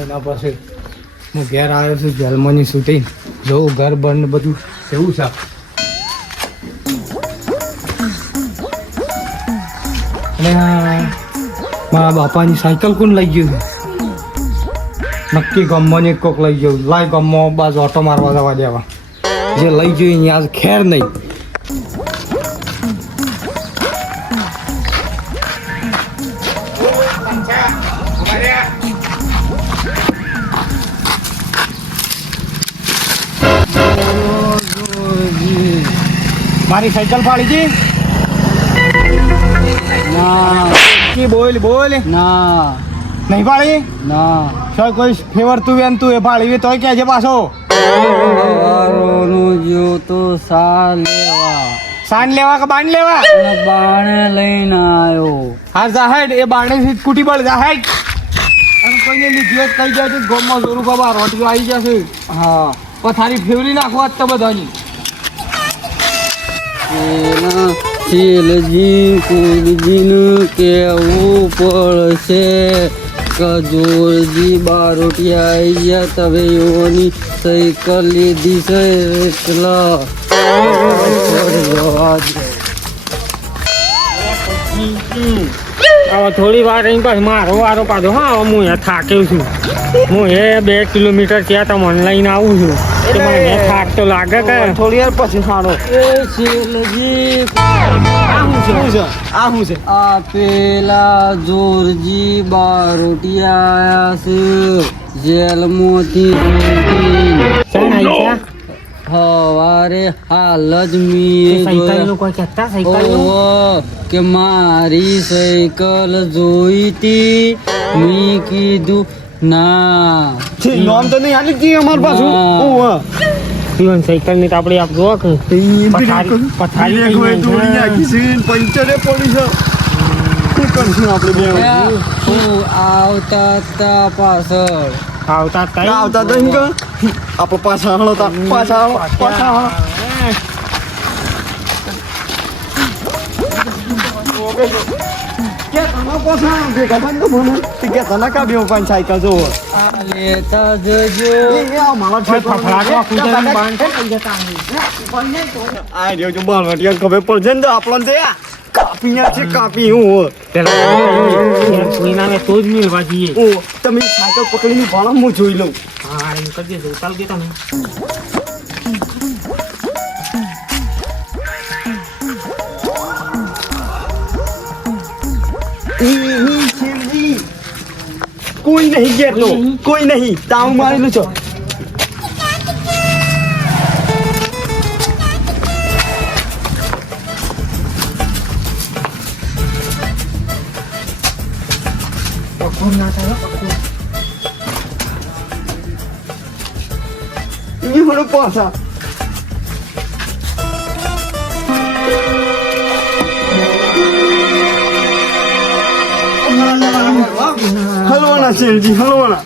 મહિના પછી હું ઘેર આવ્યો છું જેલમાંની શૂટિંગ જોઉં ઘર બંધ બધું કેવું છે. અને મારા બાપાની સાયકલ કોણ લઈ ગયું નક્કી ગમવાની કોક લઈ ગયું લાય ગમમાં બાજુ ઓટો મારવા જવા દેવા જે લઈ ગયું આજ ખેર નહીં. મારી સાયકલ ફાડી દી ના કી બોલ બોલ ના નહીં ફાડી ના સર કોઈ ફેવર તું એમ તું એ ફાડી તોય કે છે પાછો જો તો સાન લેવા કે બાણ લેવા બાણે લઈને આવ્યો હા જાહેડ એ બાણે થી સ્કૂટી પર જાહેડ અને કોઈને લીધી કઈ જાય તો ગોમમાં જોરું કબા રોટીઓ આવી જશે. હા પથારી ફેવરી નાખો તો બધાની શીલજી કુલજીનું કેવું પડશે કજોરજી બારોટિયા આવી ગયા તમે એઓની સાયકલ લીધી છે એટલા હવે થોડી વાર અહીં પછી મારો વારો પાડો. હા હું એ થાક્યો છું. હું એ 2 કિલોમીટર ત્યાં તમને લઈને આવું છું. મને થાક તો લાગે કે થોડી વાર પછી સારો આ પેલા જોરજી બારોટિયા આયા છે જેલમાંથી હવારે હાલ જ કે મારી સાયકલ જોઈતી મી કીધું ના નામ તો નહીં હાલી જી અમાર પાછું પીવન સાયકલ ની આપણે આપ જો કે પથારી કોઈ તોડી નાખી છે પંચરે પડી છે શું કરશું આપણે બે આવતા પાછળ આવતા તો એમ કે આપણે પાછળ સાયકલ જો લેતા જજો ખબર પડશે ને આપણને કાપી છે કાપી હું તો જ મેળવા જઈએ. તમે સાયકલ પકડીને ભાડા હું જોઈ લઉં. હા એમ કરી દેજો ચાલ કે તમે કોઈ નહીં ગેરનો કોઈ નહીં તાવ મારેલું છો. પાછા હલવાના શેરજી હલવાના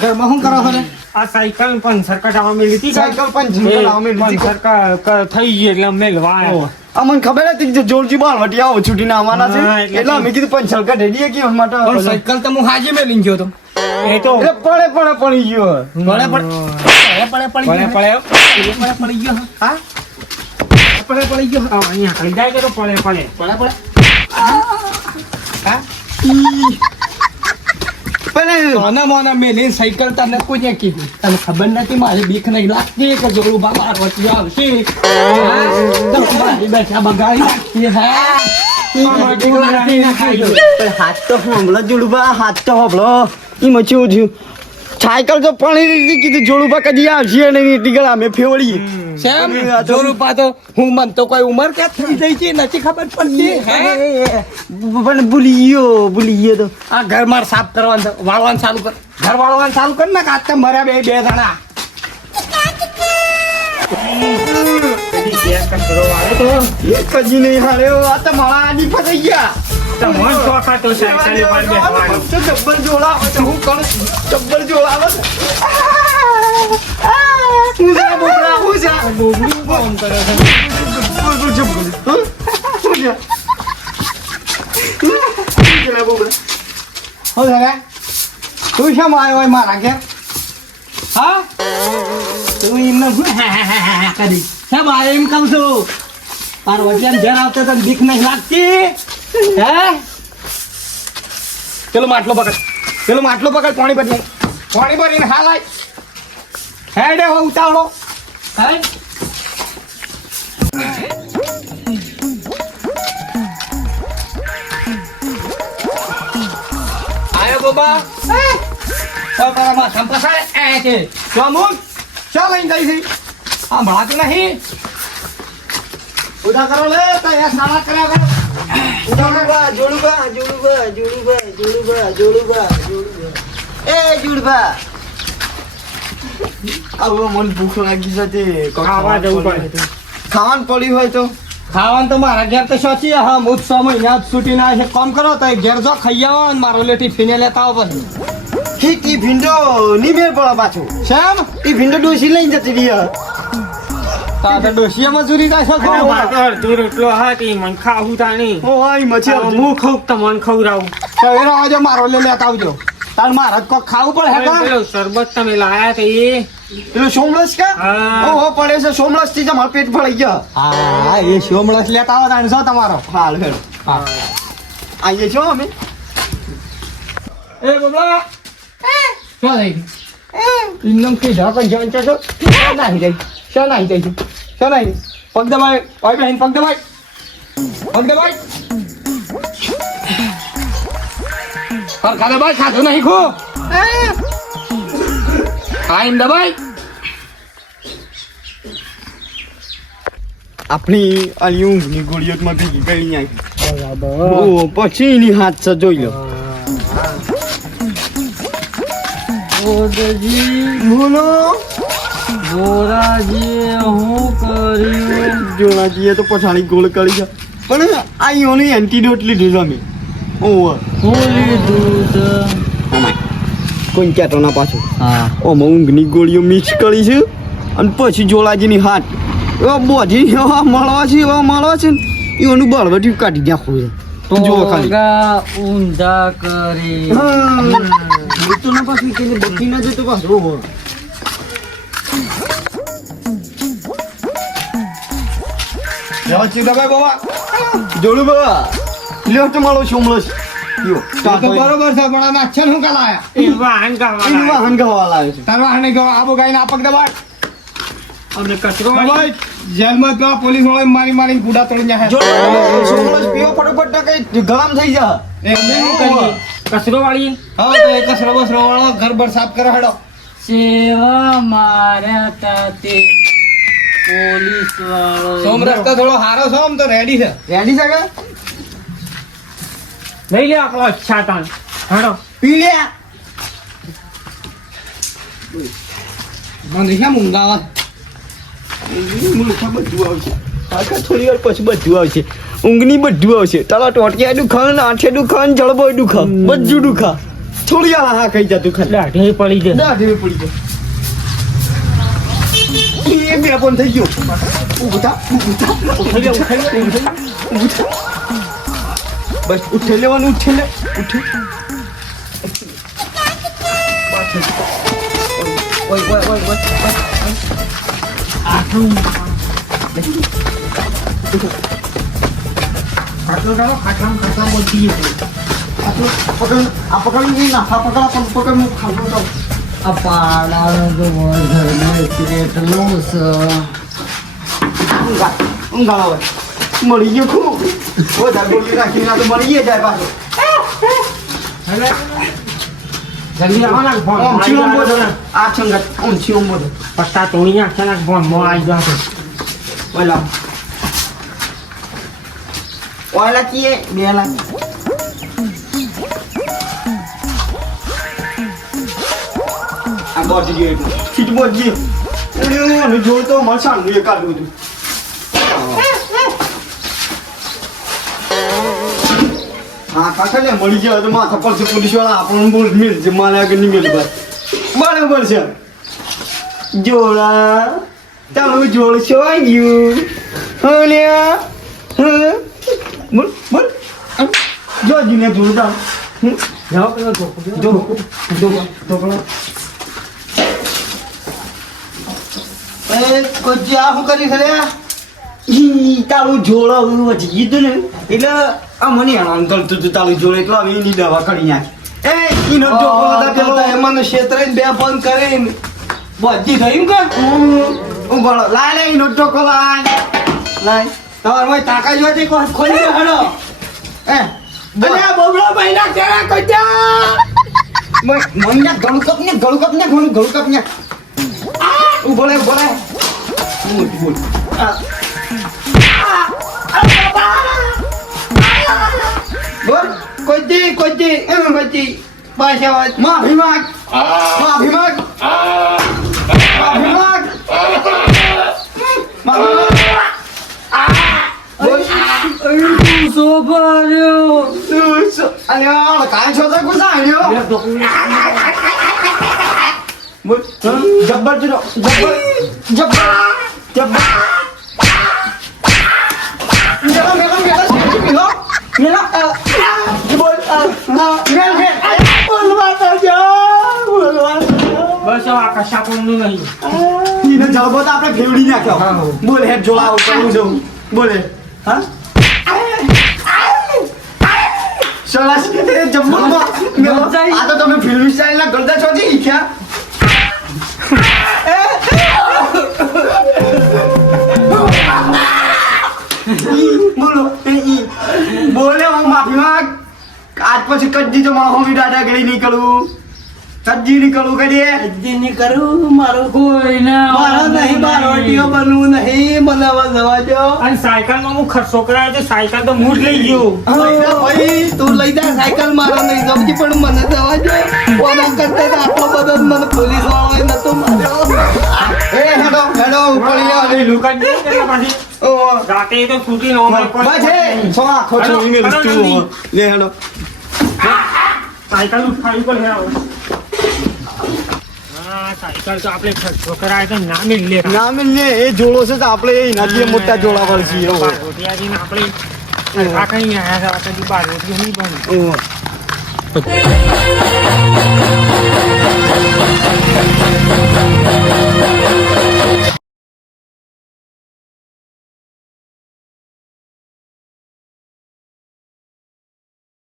ઘરમાં શું કરો છો આ સાયકલ પંચર કઢાવા મેલી હતી સાયકલ પંચર થઈ ગઈ એટલે મેલવા અમને ખબર હતી કે જોરજી બાળવટી આવો છૂટીને આવવાના છે એટલે અમે કીધું પંચર કઢાઈ દઈએ કે માટે સાયકલ તો હું હાજી મેલી ગયો તો એ તો પડે પડી ગયો પડી ગયો હા પડી ગયો અહીંયા ખાલી જાય કે તો પડે પણ મોના મેલી સાયકલ તને કોઈ કીધું તને ખબર નથી મારી બીક નહીં લાગતી કે જોડું બાબા રોટી આવશે બેઠા બગાડી નાખીએ હાથ તો હમણાં જોડું હાથ તો હમણો એમાં કેવું થયું સાયકલ તો પાણી કીધું જોડું કદી આવશે નહીં એટલી અમે ફેવડીએ જોડું તો હું મન તો કોઈ ઉંમર ક્યાં થઈ જાય છે નથી ખબર પડતી પણ ભૂલી ગયો તો આ ઘર માર સાફ કરવાનું વાળવાનું ચાલુ કર ઘર વાળવાનું ચાલુ કર ને કાચ મર્યા બે જણા કજી નહીં હારે આ તો મારા આડી ફસાઈ ગયા જબ્બર જોડાવ હું કરું જબ્બર જોડાવ લે બોબડા હો દાદા તું શા માં આવ્યો મારા ઘેર હા તું એમને કરી શા માં એમ કહું છું પાર્વતીને ઘેર આવતો તો બીક નહીં લાગતી હે પેલો માટલો પકડ પાણી ભરીને હાલ આય હેડે હો ઉતાવળો હે આયો બાબા તો તારા સંપસાય આ છે તો અમુક ચા લઈને જઈ છે આ ભણાતું નહીં ઉધા કરો લે તો એ સાલા કર્યા કરો જોડુબા એ જોડુબા આવો મને ભૂખ લાગી છે તે ખાવા જવું પડે ખાવાનું પડ્યું હોય તો ખાવાનું તો મારા ઘેર તો સોચી હા હું 6 મહિના છૂટી ના છે કોમ કરો તો ઘેર જો ખાઈ આવો ને મારો લે ટિફિને લેતા આવો પછી ટિફિન તો ની મેળ પડે પાછું શેમ ટિફિન તો ડોસી લઈને જતી રહી તારે ડોસીએ મજૂરી થાય છે તું રોટલો હાટી મન ખાવું તાણી ઓય મછી હું ખાવ તમને ખવડાવું તો એનો આવજો મારો લે લેતા આવજો તાર મારા કોક ખાવું પડે હે પેલો શરબત તમે લાયા તે એ પેલો સોમરસ કે ઓહો પડે છે સોમરસ થી તમારું પેટ ભરાઈ ગયો હા એ સોમરસ લેતા આવો તાણ જો તમારો હાલ હેડ હા આઈએ છો અમે એ બબલા શું થઈ ઇન્નમ કે ઢાકણ જણ છો નહીં જાય શું નહીં જાય શું નહીં પગ દબાય ઓય બહેન પગ દબાય પર ખાધા ભાઈ ખાધું નહીં ખો હા એમ દબાઈ આપણી અલી ઊંઘની ગોળીઓમાં ભેગી કરી નાખી ઓ પછી એની હાથ છે જોઈ લો બોલો જોરાજી હું કર્યું જોરાજીએ તો પછાડી ગોળ કરી છે પણ આ યોની એન્ટીડોટ લીધું છે અમે ઓવર કોઈ કહેતો ના પાછું ઓમાં ઊંઘની ગોળીઓ મિક્સ કરી છે અને પછી જોલાજીની હાથ એવા બોધી એવા મળવા છે ને એનું બળવટી કાઢી નાખવું છે જો ખાલી ઊંધા કરી તો ના પાછું કે બધી ના જતો પાછો ઓહો વ્યવસ્થિત દબાઈ બાબા જોડું બાબા લ્યો તો મારો સોમલો છે યો તો બરોબર છે પણ આ અક્ષર હું કલાયા એ વાહન ગવા લાવ્યો છે તાર વાહન ગવા આબો ગાઈને આપક દબાય અમને કચરો દબાય જેલમાં ગવા પોલીસ વાળા મારી ગુડા તોડી નાખે જો સોમલો પીઓ ફટાફટ કઈ ગરમ થઈ જા એ અમે શું કરીએ કચરો વાળી હા તો એક કચરો બસરો વાળો ઘર બર સાફ કરે હેડો સેવા માર્યા તાતે પોલીસ વાળો સોમ રસ્તા થોડો હારો છો આમ તો રેડી છે કે લઈ લે આપણો અચ્છા તાણ હેડો પી લે મને કેમ ઊંઘાવા મુલકા બધું આવશે આખા થોડી વાર પછી બધું આવશે ઊંઘની બધું આવશે તારા ટોટિયા દુખાન આંઠે દુખાન જળબો દુખા બધું દુખા થોડી વાર હા ખાઈ જતું ખા દાઢે પડી જાય એ બે પણ થઈ ગયો ઉભા બસ ઉઠી લેવાનું ઉઠી ઓય ખાટલા બોલતી પકડી નાખા પકડ હું ખાવું તો આ પાડાનો તો વધારે એટલું છે ઊંઘા આવે મળી ગયો ખૂબ વધારે ગોળી રાખીને તો મળી જાય પાછો જલ્દી આવો ને ફોન આ સંગત ઊંચી ઉંમર પટ્ટા તોડી નાખે ને ફોન મો આવી જશે ઓલા કીએ 2 લાખ આ બોડી ગયો ફીટ બોડી ગયો જોડતો મસાન એ કાઢું છું હા કાકા ને મળી જાય તો માથા પર પોલીસ વાળા આપણને બોલ મિલ છે મારે આગળ નહીં મિલ બરાબર છે જોડા તમે જોડશો આવ્યું બોલ જો જીને જોરદાર જાઓ પેલો ધોકો જો ઢોકળો એ કોઈ આ શું કરી ખરે ઈ તારું જોડો વચી કીધું ને એટલે આ મને આમ કરતું હતું તારું જોડે એટલે હવે એની દવા કરી નાખી એ ઈનો ઢોકળો હતા પેલો એમાં ક્ષેત્રે બે ફોન કરીને બધી થયું કે ઉભો લાય લે ઈનો ઢોકળો લાય તમારે ભાઈ તાકા જોતી ખોલી દો હેડો એ અલ્યા બોબડો મહિના કેરા કજા મહિના ગળું કપ ને ગળું કપ ને ઉભો લે બોલ કોઈ એમ કોઈ પાછા વાત માફી માંગ કાય છો તો ગુસ્સા આવ્યો જબ્બર બસ આકાશ આપણનું નહીં એને જળબો તો આપણે ફેવડી નાખ્યો બોલ હેડ જોડાવ કરું છું બોલે હા સરસ જબ્બર આ તો તમે ફિલ્મ સ્ટાઇલ ના ગરદા છો કે ઈખ્યા બોલો બોલે હું માફી માંગ આજ પછી કદી તો મારા હોમી દાદાગીરી નહીં કરું સબ્જી નહીં કરું કદી હજી નહીં કરું મારું કોઈ ના મારો નહીં બારોટીઓ બનવું નહીં બનાવવા જવા દો અને સાયકલમાં હું ખર્ચો કરાયો તો સાયકલ તો હું જ લઈ ગયો ભાઈ તું લઈ જા સાયકલ મારો નહીં જમતી પણ મને જવા દો ઓના કરતા તો આટલો બધો જ મને પોલીસ વાળો નતો માર્યો એ હેડો પડી લે અરે લુકા દે કે પાછી ઓ રાતે તો છૂટી નો બસ હે સો આખો છો ઈમેલ તું લે હેડો સાયકલ ઉઠાવી પર હે હા સાયકલ તો આપણે ખર્ચો કરાય તો ના મિલે નામ ને એ જોડો છે તો આપણે એનાથી મોટા જોડા પર છીએ રોટિયાજીને આપણે આ કઈ આયા હતા કદી બાર રોટી નહીં બની